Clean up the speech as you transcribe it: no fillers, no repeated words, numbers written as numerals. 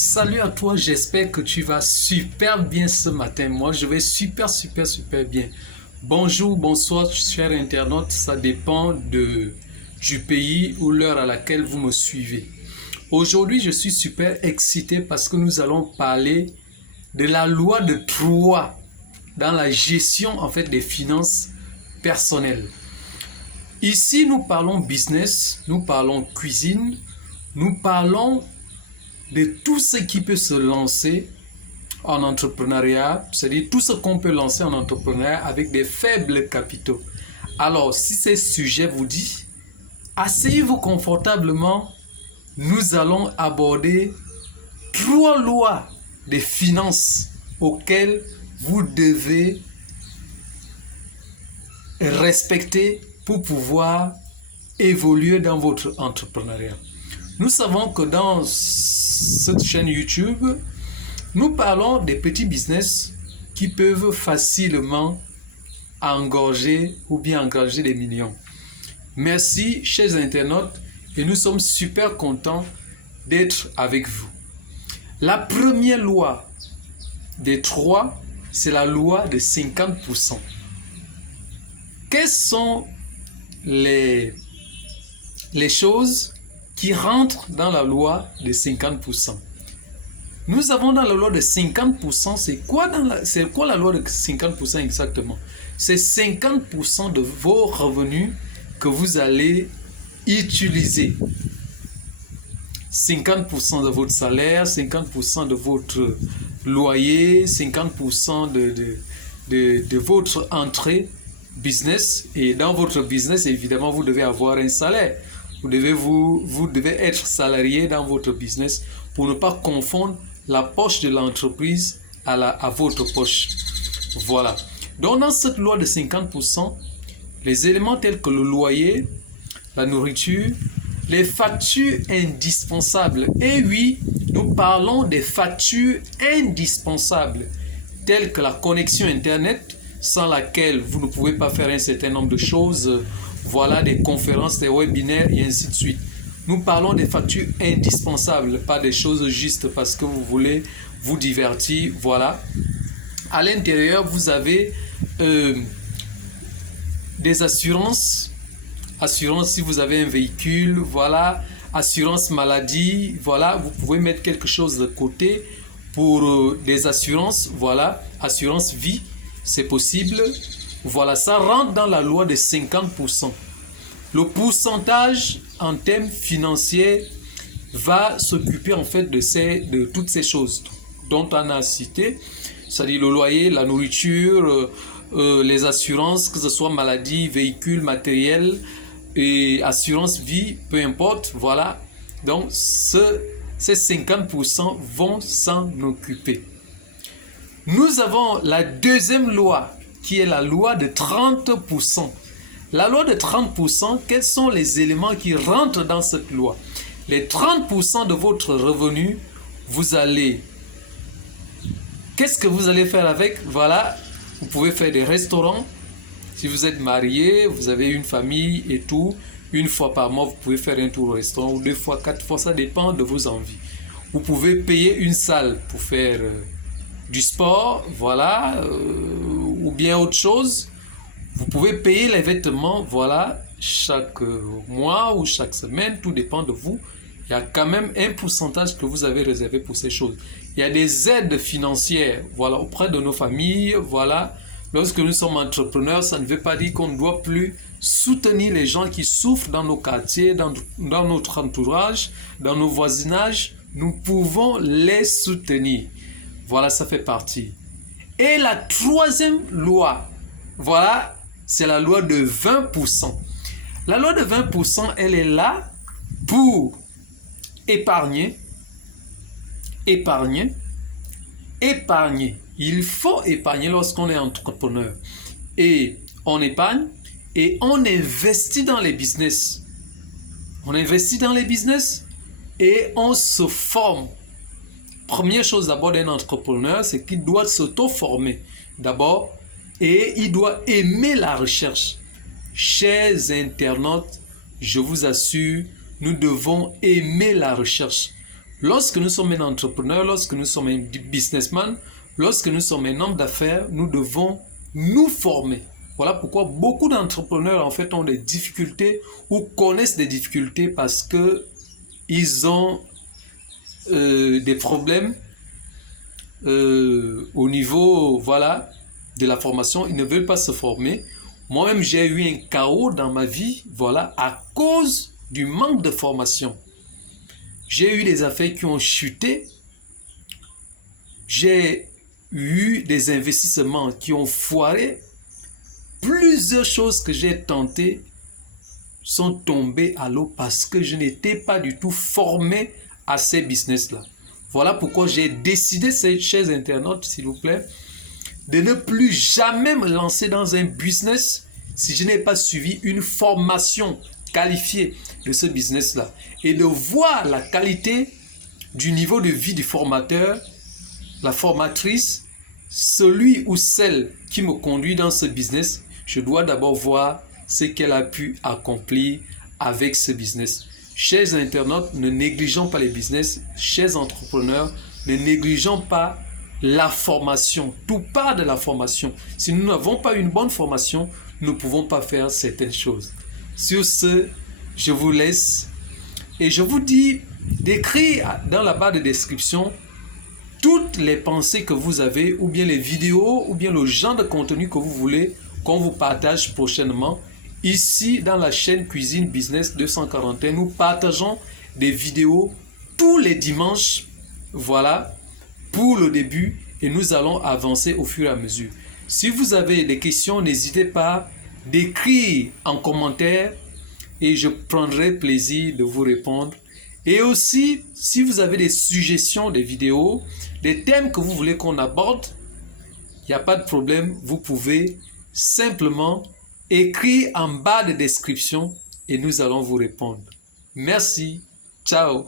Salut à toi, j'espère que tu vas super bien ce matin. Moi, je vais super bien. Bonjour, bonsoir, chers internautes. Ça dépend du pays ou l'heure à laquelle vous me suivez. Aujourd'hui, je suis super excité parce que nous allons parler de la loi de Troie dans la gestion en fait des finances personnelles. Ici, nous parlons business, nous parlons cuisine, nous parlons de tout ce qui peut se lancer en entrepreneuriat, c'est-à-dire tout ce qu'on peut lancer en entrepreneuriat avec des faibles capitaux. Alors, si ces sujets vous disent, asseyez-vous confortablement, nous allons aborder 3 lois des finances auxquelles vous devez respecter pour pouvoir évoluer dans votre entrepreneuriat. Nous savons que dans cette chaîne YouTube, nous parlons des petits business qui peuvent facilement engorger ou bien engager des millions. Merci, chers internautes, et nous sommes super contents d'être avec vous. La première loi des 3, c'est la loi de 50%. Quelles sont les choses qui rentrent dans la loi de 50%? Nous avons dans la loi de 50%, c'est quoi la loi de 50% exactement? C'est 50% de vos revenus que vous allez utiliser. 50% de votre salaire, 50% de votre loyer, 50% de votre entrée business. Et dans votre business, évidemment, vous devez avoir un salaire. Vous devez être salarié dans votre business pour ne pas confondre la poche de l'entreprise à votre poche. Voilà. Donc, dans cette loi de 50%, les éléments tels que le loyer, la nourriture, les factures indispensables. Et oui, nous parlons des factures indispensables, telles que la connexion Internet, sans laquelle vous ne pouvez pas faire un certain nombre de choses. Voilà, des conférences, des webinaires et ainsi de suite. Nous parlons des factures indispensables, pas des choses justes parce que vous voulez vous divertir. Voilà. À l'intérieur, vous avez des assurances. Assurance si vous avez un véhicule, voilà. Assurance maladie, voilà. Vous pouvez mettre quelque chose de côté pour des assurances, voilà. Assurance vie, c'est possible. Voilà, ça rentre dans la loi de 50%. Le pourcentage en termes financiers va s'occuper en fait de toutes ces choses dont on a cité, c'est-à-dire le loyer, la nourriture, les assurances, que ce soit maladie, véhicule, matériel et assurance vie, peu importe, voilà. Donc ces 50% vont s'en occuper. Nous avons la deuxième loi, qui est la loi de 30%. La loi de 30%, quels sont les éléments qui rentrent dans cette loi? Les 30% de votre revenu, qu'est-ce que vous allez faire avec? Voilà, vous pouvez faire des restaurants. Si vous êtes marié, vous avez une famille et tout, une fois par mois, vous pouvez faire un tour au restaurant, ou 2 fois, 4 fois, ça dépend de vos envies. Vous pouvez payer une salle pour faire du sport, voilà, ou bien autre chose. Vous pouvez payer les vêtements, voilà, chaque mois ou chaque semaine, tout dépend de vous. Il y a quand même un pourcentage que vous avez réservé pour ces choses. Il y a des aides financières, voilà, auprès de nos familles, voilà. Lorsque nous sommes entrepreneurs, ça ne veut pas dire qu'on ne doit plus soutenir les gens qui souffrent dans nos quartiers, dans notre entourage, dans nos voisinages. Nous pouvons les soutenir. Voilà, ça fait partie. Et la troisième loi, voilà, c'est la loi de 20%. La loi de 20%, elle est là pour épargner. Il faut épargner lorsqu'on est entrepreneur. Et on épargne et on investit dans les business. On investit dans les business et on se forme. Première chose d'abord d'un entrepreneur, c'est qu'il doit s'auto-former d'abord et il doit aimer la recherche. Chers internautes, je vous assure, nous devons aimer la recherche. Lorsque nous sommes un entrepreneur, lorsque nous sommes un businessman, lorsque nous sommes un homme d'affaires, nous devons nous former. Voilà pourquoi beaucoup d'entrepreneurs en fait ont des difficultés ou connaissent des difficultés parce que ils ont des problèmes au niveau voilà, de la formation. Ils ne veulent pas se former. Moi-même, j'ai eu un chaos dans ma vie, voilà, à cause du manque de formation. J'ai eu des affaires qui ont chuté. J'ai eu des investissements qui ont foiré. Plusieurs choses que j'ai tentées sont tombées à l'eau parce que je n'étais pas du tout formé à ces business-là. Voilà pourquoi j'ai décidé, chers internautes, s'il vous plaît, de ne plus jamais me lancer dans un business si je n'ai pas suivi une formation qualifiée de ce business-là. Et de voir la qualité du niveau de vie du formateur, la formatrice, celui ou celle qui me conduit dans ce business, je dois d'abord voir ce qu'elle a pu accomplir avec ce business. Chers internautes, ne négligeons pas les business. Chers entrepreneurs, ne négligeons pas la formation. Tout part de la formation. Si nous n'avons pas une bonne formation, nous ne pouvons pas faire certaines choses. Sur ce, je vous laisse et je vous dis d'écrire dans la barre de description toutes les pensées que vous avez, ou bien les vidéos, ou bien le genre de contenu que vous voulez qu'on vous partage prochainement. Ici, dans la chaîne Cuisine Business 241, nous partageons des vidéos tous les dimanches, voilà, pour le début, et nous allons avancer au fur et à mesure. Si vous avez des questions, n'hésitez pas d'écrire en commentaire et je prendrai plaisir de vous répondre. Et aussi, si vous avez des suggestions des vidéos, des thèmes que vous voulez qu'on aborde, il n'y a pas de problème, vous pouvez simplement écrire en bas de description et nous allons vous répondre. Merci, ciao.